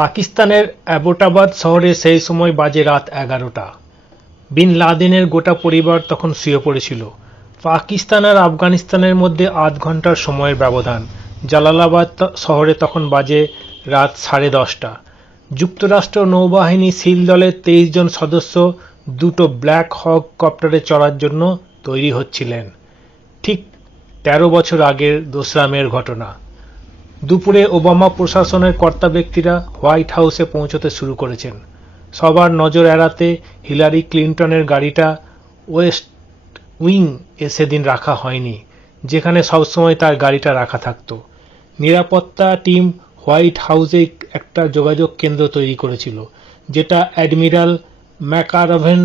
পাকিস্তানের অ্যাবোটাবাদ শহরে সেই সময় বাজে রাত 11টা। বিন লাদেনের গোটা পরিবার তখন শুয়ে পড়েছিল। পাকিস্তান আর আফগানিস্তানের মধ্যে 8 ঘন্টার সময়ের ব্যবধান। জালালাবাদ শহরে তখন বাজে রাত 10:30টা। যুক্তরাষ্ট্র নৌবাহিনী সিল দলের 23 জন সদস্য দুটো ব্ল্যাক হক কপ্টারে চড়ার জন্য তৈরি হচ্ছিলেন। ঠিক 13 বছর আগের 2রা মের ঘটনা। দুপুরে ওবামা প্রশাসনের কর্তা ব্যক্তিরা হোয়াইট হাউসে পৌঁছতে শুরু করেছেন। সবার নজর এড়াতে হিলারি ক্লিন্টনের গাড়িটা ওয়েস্ট উইং এ সেদিন রাখা হয়নি, যেখানে সবসময় তার গাড়িটা রাখা থাকত। নিরাপত্তা টিম হোয়াইট হাউসে একটা যোগাযোগ কেন্দ্র তৈরি করেছিল, যেটা অ্যাডমিরাল ম্যাকারভেন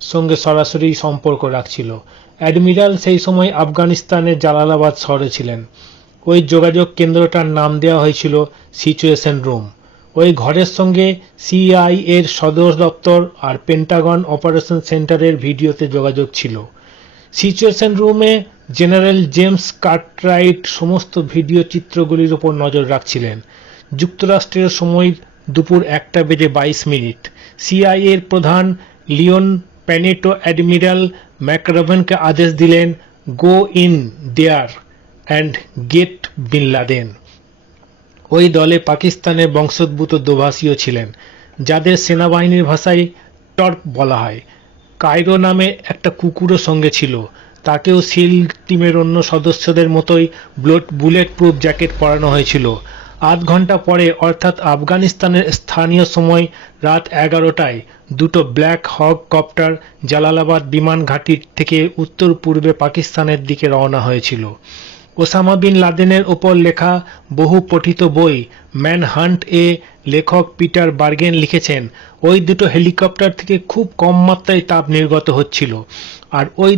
সঙ্গে সরাসরি সম্পর্ক রাখছিল। অ্যাডমিরাল সেই সময় আফগানিস্তানের জালালাবাদ শহরে ছিলেন। ওই যোগাযোগ কেন্দ্রটার নাম দেওয়া হয়েছিল সিচুয়েশন রুম। ওই ঘরের সঙ্গে সিআইএ এর সদর দপ্তর আর পেন্টাগন অপারেশন সেন্টারের ভিডিওতে যোগাযোগ ছিল। সিচুয়েশন রুমে জেনারেল জেমস কার্টরাইট সমস্ত ভিডিও চিত্রগুলির উপর নজর রাখছিলেন। যুক্তরাষ্ট্রের সময় দুপুর 1:22। সিআইএ এর প্রধান লিওন প্যানেটো অ্যাডমিরাল ম্যাকরাভেনকে আদেশ দিলেন, go in there and get Bin Laden. ওই দলে পাকিস্তানের বংশোদ্ভূত দোভাষীও ছিলেন, যাদের সেনাবাহিনীর ভাষায় টর্প বলা হয়। কায়রো নামে একটা কুকুরও সঙ্গে ছিল। তাকেও সিল টিমের অন্য সদস্যদের মতোই বুলেট প্রুফ জ্যাকেট পরানো হয়েছিল। 8 ঘন্টা পরে, অর্থাৎ আফগানিস্তানের স্থানীয় সময় রাত 11টায়, দুটো ব্ল্যাক হক কপ্টার জালালাবাদ বিমান ঘাঁটি থেকে উত্তর পূর্বে পাকিস্তানের দিকে রওনা হয়েছিল। ওসামা বিন লাদেনের ওপর লেখা বহু পঠিত বই ম্যানহান্ট এ লেখক পিটার বার্গেন লিখেছেন, ওই দুটো হেলিকপ্টার থেকে খুব কম মাত্রায় তাপ নির্গত হচ্ছিল, আর ওই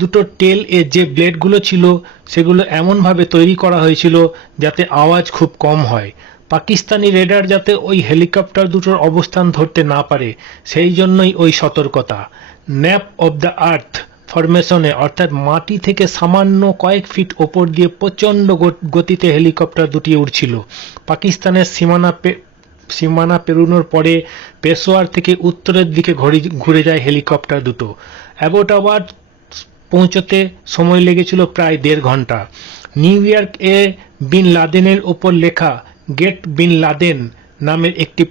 দুটো টেল এ যে ব্লেডগুলো ছিল সেগুলো এমনভাবে তৈরি করা হয়েছিল যাতে আওয়াজ খুব কম হয়। পাকিস্তানি রেডার যাতে ওই হেলিকপ্টার দুটোর অবস্থান ধরতে না পারে, সেই জন্যই ওই সতর্কতা। ন্যাপ অব দ্য আর্থ ফরমেশনে, অর্থাৎ মাটি থেকে সামান্য কয়েক ফিট ওপর দিয়ে প্রচণ্ড গতিতে হেলিকপ্টার দুটি উড়ছিল। পাকিস্তানের সীমানা পেরোনোর পরে পেশোয়ার থেকে উত্তরের দিকে ঘুরে যায় হেলিকপ্টার দুটো। অ্যাবোটাবাদ পৌঁছতে সময় লেগেছিল প্রায় 1.5 ঘন্টা। নিউ ইয়র্ক এ বিন লাদেনের ওপর লেখা গেট বিন লাদেন নামের একটি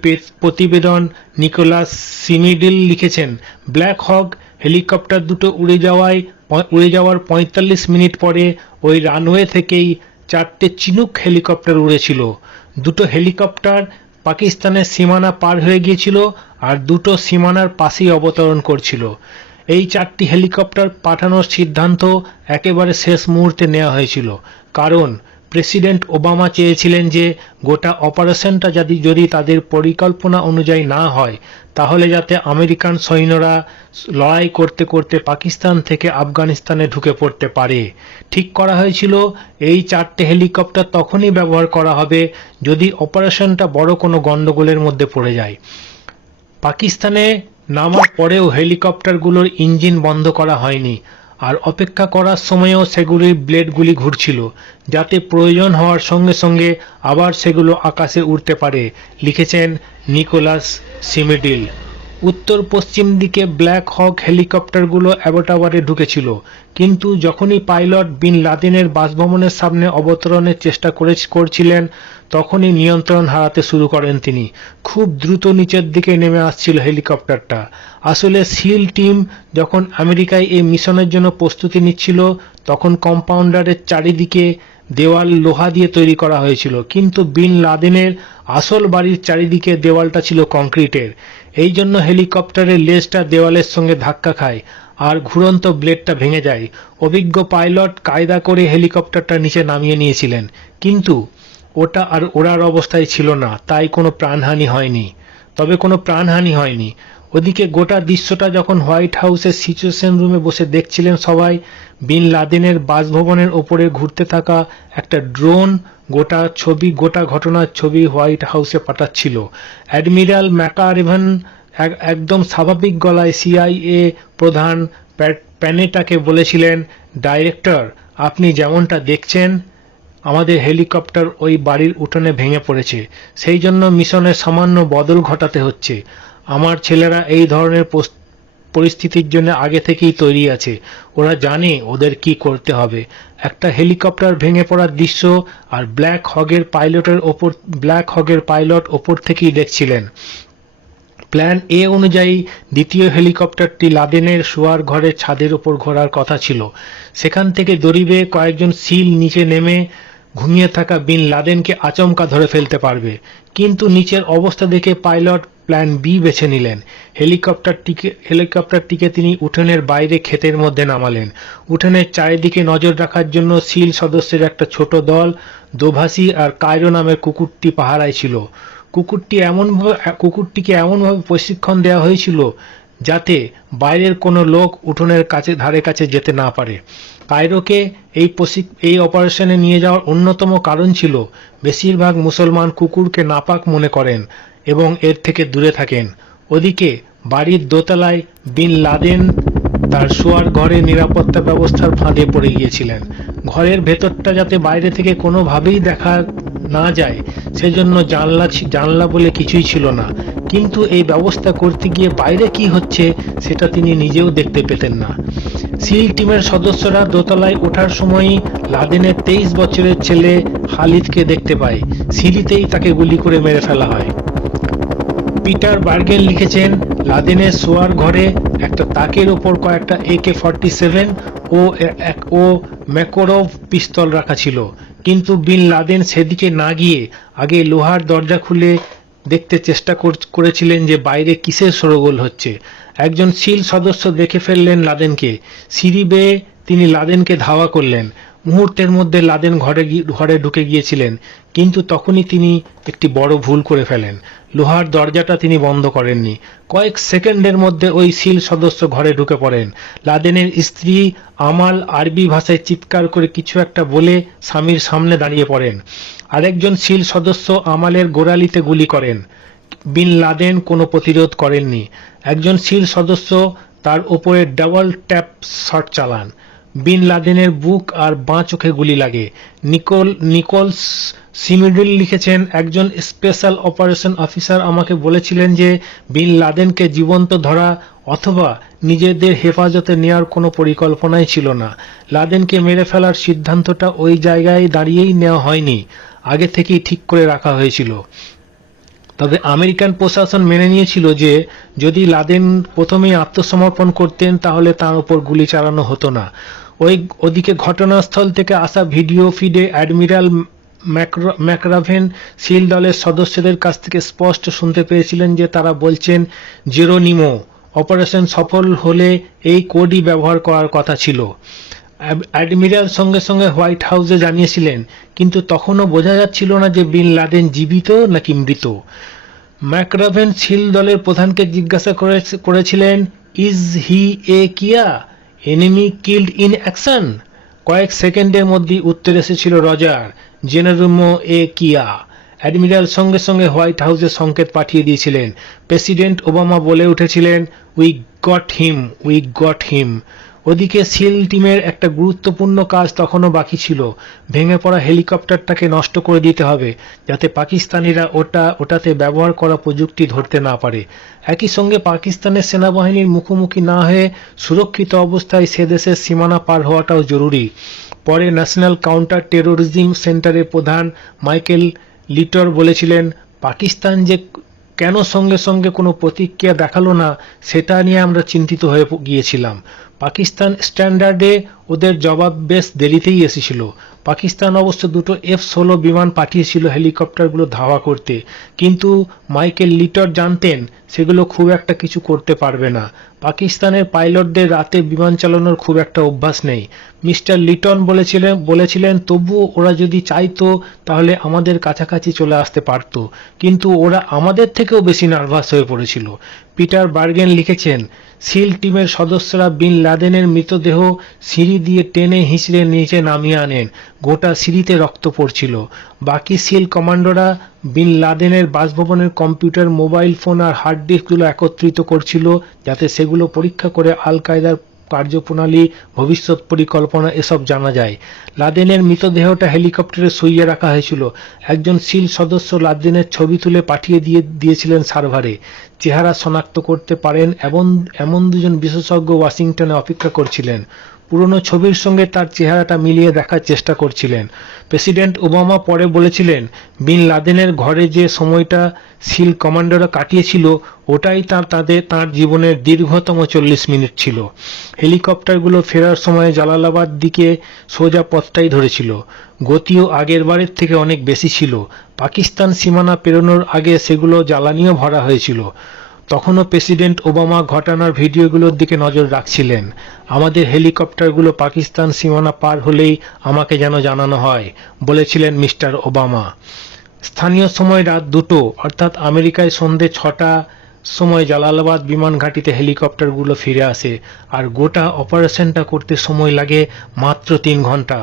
প্রতিবেদন নিকোলাস সিমিডিল লিখেছেন, ব্ল্যাক হক হেলিকপ্টার দুটো উড়ে যাওয়ার 45 মিনিট পরে ওই রানওয়ে থেকেই 4টে চিনুক হেলিকপ্টার উড়েছিল। দুটো হেলিকপ্টার পাকিস্তানের সীমানা পার হয়ে গিয়েছিল আর দুটো সীমানার পাশেই অবতরণ করছিল। এই 4টি হেলিকপ্টার পাঠানোর সিদ্ধান্ত একেবারে শেষ মুহূর্তে নেওয়া হয়েছিল, কারণ প্রেসিডেন্ট ওবামা চেয়েছিলেন যে গোটা অপারেশনটা যদি তাদের পরিকল্পনা অনুযায়ী না হয়, তাহলে যাতে আমেরিকান সৈন্যরা লড়াই করতে করতে পাকিস্তান থেকে আফগানিস্তানে ঢুকে পড়তে পারে। ঠিক করা হয়েছিল এই 4টে হেলিকপ্টার তখনই ব্যবহার করা হবে যদি অপারেশনটা বড় কোনো গন্ডগোলের মধ্যে পড়ে যায়। পাকিস্তানে নামার পরেও হেলিকপ্টারগুলোর ইঞ্জিন বন্ধ করা হয়নি, আর অপেক্ষা করার সময়ও সেগুলির ব্লেডগুলি ঘুরছিল, যাতে প্রয়োজন হওয়ার সঙ্গে সঙ্গে আবার সেগুলো আকাশে উড়তে পারে, লিখেছেন নিকোলাস সিমিডিল। উত্তর পশ্চিম দিকে ব্ল্যাক হক হেলিকপ্টারগুলো অ্যাবোটাবাদে ঢুকেছিল, কিন্তু যখনই পাইলট বিন লাদেনের বাসভবনের সামনে অবতরণের চেষ্টা করছিলেন, তখনই নিয়ন্ত্রণ হারাতে শুরু করেন তিনি। খুব দ্রুত নিচের দিকে নেমে আসছিল হেলিকপ্টারটা। আসলে সিল টিম যখন আমেরিকায় এই মিশনের জন্য প্রস্তুতি নিচ্ছিল, তখন কম্পাউন্ডারের চারিদিকে দেওয়াল লোহা দিয়ে তৈরি করা হয়েছিল, কিন্তু বিন লাদেনের আসল বাড়ির চারিদিকে দেওয়ালটা ছিল কংক্রিটের। এই জন্য হেলিকপ্টারের লেজটা দেওয়ালের সঙ্গে ধাক্কা খায় আর ঘুরন্ত ব্লেডটা ভেঙে যায়। অভিজ্ঞ পাইলট কায়দা করে হেলিকপ্টারটা নিচে নামিয়ে নিয়েছিলেন, কিন্তু ওটা আর ওড়ার অবস্থায় ছিল না, তাই কোনো প্রাণহানি হয়নি। ওদিকে গোটা দৃশ্যটা যখন হোয়াইট হাউসের সিচুয়েশন রুমে বসে দেখছিলেন সবাই, বিন লাদেনের বাসভবনের ওপরে ঘুরতে থাকা একটা ড্রোন গোটা ঘটনার ছবি হোয়াইট হাউসে পাঠাচ্ছিল। অ্যাডমিরাল ম্যাকারভেন একদম স্বাভাবিক গলায় সিআইএ প্রধান প্যানেটাকে বলেছিলেন, ডাইরেক্টর, আপনি যেমনটা দেখছেন আমাদের হেলিকপ্টার ওই বাড়ির উঠোনে ভেঙে পড়েছে, সেই জন্য মিশনের সামান্য বদল ঘটাতে হচ্ছে। আমার ছেলেরা এই ধরনের পরিস্থিতির জন্য আগে থেকেই তৈরি আছে, ওরা জানে ওদের কি করতে হবে। একটা হেলিকপ্টার ভেঙে পড়ার দৃশ্য আর ব্ল্যাক হগের পাইলট ওপর থেকেই দেখছিলেন। প্ল্যান এ অনুযায়ী দ্বিতীয় হেলিকপ্টারটি লাদেনের শোয়ার ঘরের ছাদের ওপর ঘোরার কথা ছিল। সেখান থেকে দড়ি বেয়ে কয়েকজন সিল নিচে নেমে ঘুমিয়ে থাকা বিন লাদেনকে আচমকা ধরে ফেলতে পারবে। কিন্তু নিচের অবস্থা দেখে পাইলট প্ল্যান বি বেছে নিলেন। হেলিকপ্টারটিকে তিনি উঠোনের বাইরে ক্ষেতের মধ্যে নামালেন। উঠোনের চারিদিকে নজর রাখার জন্য সিল সদস্যের একটা ছোট দল দোভাষী আর কায়রো নামের কুকুরটি পাহারায় ছিল। কুকুরটিকে এমনভাবে প্রশিক্ষণ দেওয়া হয়েছিল যাতে বাইরের কোনো লোক উঠোনের ধারে কাছে যেতে না পারে। কায়রোকে এই অপারেশনে নিয়ে যাওয়ার অন্যতম কারণ ছিল বেশিরভাগ মুসলমান কুকুরকে নাপাক মনে করেন এবং এর থেকে দূরে থাকেন। ওদিকে বাড়ির দোতলায় বিন লাদেন তার শোয়ার ঘরে নিরাপত্তা ব্যবস্থার ফাঁদে পড়ে গিয়েছিলেন। ঘরের ভেতরটা যাতে বাইরে থেকে কোনোভাবেই দেখা না যায় সেজন্য জানলা বলে কিছুই ছিল না। কিন্তু এই ব্যবস্থা করতে গিয়ে বাইরে কি হচ্ছে সেটা তিনি নিজেও দেখতে পেতেন না। সিল টিমের সদস্যরা দোতলায় ওঠার সময়ই লাদেনের 23 বছরের ছেলে খালিদকে দেখতে পায়। সিঁড়িতেই তাকে গুলি করে মেরে ফেলা হয়। পিটার বার্গেন লিখেছেন, লাদেনের শোয়ার ঘরে একটা তাকের ওপর কয়েকটা AK-47 ও ম্যাকারভ পিস্তল রাখা ছিল। কিন্তু বিন লাদেন সেদিকে না গিয়ে আগে লোহার দরজা খুলে দেখতে চেষ্টা করেছিলেন যে বাইরে কিসের শোরগোল হচ্ছে। একজন সিল সদস্য দেখে ফেললেন লাদেনকে। সিঁড়ি বেয়ে তিনি লাদেনকে ধাওয়া করলেন। মুহূর্তের মধ্যে লাদেন ঘরে ঢুকে গিয়েছিলেন, কিন্তু তখনই তিনি একটি বড় ভুল করে ফেলেন। লোহার দরজাটা তিনি বন্ধ করেননি। কয়েক সেকেন্ডের মধ্যে ওই সিল সদস্য ঘরে ঢুকে পড়েন। লাদেনের স্ত্রী আমাল আরবি ভাষায় চিৎকার করে কিছু একটা বলে স্বামীর সামনে দাঁড়িয়ে পড়েন। আরেকজন সিল সদস্য আমালের গোড়ালিতে গুলি করেন। বিন লাদেন কোনো প্রতিরোধ করেননি। একজন সিল সদস্য তার ওপরে ডাবল ট্যাপ শট চালান। বিন লাদেনের বুক আর বাঁ চোখে গুলি লাগে। নিকোলস সিমিডিল লিখেছেন, একজন স্পেশাল অপারেশন অফিসার আমাকে বলেছিলেন যে বিন লাদেনকে জীবন্ত ধরা অথবা নিজেদের হেফাজতে নেওয়ার কোনো পরিকল্পনাই ছিল না। লাদেনকে মেরে ফেলার সিদ্ধান্তটা ওই জায়গায় দাঁড়িয়েই নেওয়া হয়নি, আগে থেকেই ঠিক করে রাখা হয়েছিল। তবে আমেরিকান প্রশাসন মেনে নিয়েছিল যে যদি লাদেন প্রথমেই আত্মসমর্পণ করতেন তাহলে তার উপর গুলি চালানো হতো না। ওদিকে ঘটনাস্থল থেকে আসা ভিডিও ফিডে অ্যাডমিরাল ম্যাকরাভেন সিল দলের সদস্যদের কাছ থেকে স্পষ্ট শুনতে পেয়েছিলেন যে তারা বলছেন, জেরোনিমো, অপারেশন সফল হলে এই কোডই ব্যবহার করার কথা ছিল। অ্যাডমিরাল সঙ্গে সঙ্গে হোয়াইট হাউসে জানিয়েছিলেন, কিন্তু তখনও বোঝা যাচ্ছিল না যে বিন লাদেন জীবিত নাকি মৃত। ম্যাকরাভেন সিল দলের প্রধানকে জিজ্ঞাসা করেছিলেন, ইজ হি এ কিয়া, এনিমি কিল্ড ইন অ্যাকশন? কয়েক সেকেন্ডের মধ্যেই উত্তর এসেছিল, রজার, জেরোনিমো এ কিয়া। অ্যাডমিরাল সঙ্গে সঙ্গে হোয়াইট হাউসে সংকেত পাঠিয়ে দিয়েছিলেন। প্রেসিডেন্ট ওবামা বলে উঠেছিলেন, উই গট হিম। ওদিকে সিল টিমের একটা গুরুত্বপূর্ণ কাজ তখনও বাকি ছিল। ভেঙে পড়া হেলিকপ্টারটাকে নষ্ট করে দিতে হবে যাতে পাকিস্তানিরা ওটাতে ব্যবহার করা প্রযুক্তি ধরতে না পারে। একই সঙ্গে পাকিস্তানের সেনাবাহিনীর মুখোমুখি না হয়ে সুরক্ষিত অবস্থায় সে দেশের সীমানা পার হওয়াটাও জরুরি। পরে ন্যাশনাল কাউন্টার টেরোরিজম সেন্টারের প্রধান মাইকেল লিটর বলেছিলেন, পাকিস্তান যে কেন সঙ্গে সঙ্গে কোনো প্রতিক্রিয়া দেখালো না সেটা নিয়ে আমরা চিন্তিত হয়ে গিয়েছিলাম। পাকিস্তান স্ট্যান্ডার্ডে ওদের জবাব বেশ দেরিতেই এসেছিল। পাকিস্তান অবশ্য দুটো F-16 বিমান পাঠিয়েছিল হেলিকপ্টারগুলো ধাওয়া করতে, কিন্তু মাইকেল লিটর জানতেন সেগুলো খুব একটা কিছু করতে পারবে না। পাকিস্তানের পাইলটদের রাতে বিমান চালানোর খুব একটা অভ্যাস নেই। মিস্টার লিটন বলেছিলেন তবুও ওরা যদি চাইতো তাহলে আমাদের কাছাকাছি চলে আসতে পারত, কিন্তু ওরা আমাদের থেকেও বেশি নার্ভাস হয়ে পড়েছিল। পিটার বার্গেন লিখেছেন, সিল টিমের সদস্যরা বিন লাদেনের মৃতদেহ সিঁড়ি দিয়ে টেনে হিঁচড়ে নিচে নামিয়ে আনেন। গোটা সিঁড়িতে রক্ত পড়ছিল। বাকি সিল কমান্ডোরা বিন লাদেনের বাসভবনের কম্পিউটার, মোবাইল ফোন আর হার্ড ডিস্কগুলো একত্রিত করছিল যাতে সেগুলো পরীক্ষা করে আল কায়দার কার্যপ্রণালী, ভবিষ্যৎ পরিকল্পনা এসব জানা যায়। লাদেনের মৃতদেহটা হেলিকপ্টারে শুইয়ে রাখা হয়েছিল। একজন সিল সদস্য লাদেনের ছবি তুলে পাঠিয়ে দিয়েছিলেন সার্ভারে। চেহারা শনাক্ত করতে পারেন এমন দুজন বিশেষজ্ঞ ওয়াশিংটনে অপেক্ষা করছিলেন। পুরনো ছবির সঙ্গে তার চেহারাটা মিলিয়ে দেখার চেষ্টা করছিলেন। প্রেসিডেন্ট ওবামা পরে বলেছিলেন, বিন লাদেনের ঘরে যে সময়টা সিল কমান্ডোরা কাটিয়েছিল ওটাই তার জীবনের দীর্ঘতম 40 মিনিট ছিল। হেলিকপ্টারগুলো ফেরার সময় জালালাবাদ দিকে সোজা পথটাই ধরেছিল। গতিও আগের বারের থেকে অনেক বেশি ছিল। পাকিস্তান সীমানা পেরোনোর আগে সেগুলো জ্বালানিও ভরা হয়েছিল। তখনও প্রেসিডেন্ট ওবামা ঘটনার ভিডিওগুলোর দিকে নজর রাখছিলেন। আমাদের হেলিকপ্টারগুলো পাকিস্তান সীমানা পার হলেই আমাকে যেন জানানো হয়, বলেছিলেন মিস্টার ওবামা। স্থানীয় সময় রাত 2টো অর্থাৎ আমেরিকায় সন্ধে 6টা সময় জালালাবাদ বিমান ঘাঁটিতে হেলিকপ্টারগুলো ফিরে আসে, আর গোটা অপারেশনটা করতে সময় লাগে মাত্র 3 ঘন্টা।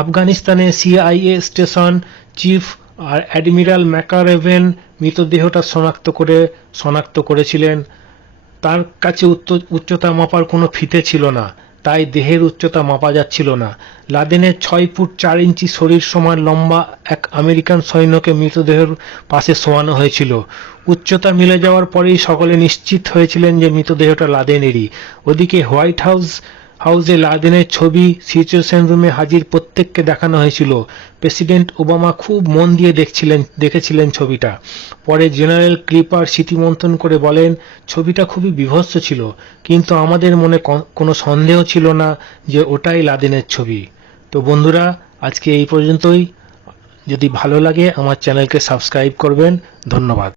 আফগানিস্তানে CIA স্টেশন চিফ আর অ্যাডমিরাল ম্যাকারেভেন মৃতদেহটা শনাক্ত করেছিলেন। তার কাছে উচ্চতা মাপার কোনো ফিতে ছিল না, তাই দেহের উচ্চতা মাপা যাচ্ছিল না। লাদেনের 6 ফুট 4 ইঞ্চি শরীর সমান লম্বা এক আমেরিকান সৈন্যকে মৃতদেহের পাশে শোয়ানো হয়েছিল। উচ্চতা মিলে যাওয়ার পরেই সকলে নিশ্চিত হয়েছিলেন যে মৃতদেহটা লাদেনেরই। ওদিকে হোয়াইট হাউসে লাদেনের ছবি সিচুয়েশন রুমে হাজির প্রত্যেককে দেখানো হয়েছিল। প্রেসিডেন্ট ওবামা খুব মন দিয়ে দেখেছিলেন ছবিটা। পরে জেনারেল ক্লিপার স্মৃতিমন্থন করে বলেন, ছবিটা খুবই বিভৎস ছিল, কিন্তু আমাদের মনে কোনো সন্দেহ ছিল না যে ওটাই লাদেনের ছবি। তো বন্ধুরা, আজকে এই পর্যন্তই। যদি ভালো লাগে আমার চ্যানেলকে সাবস্ক্রাইব করবেন। ধন্যবাদ।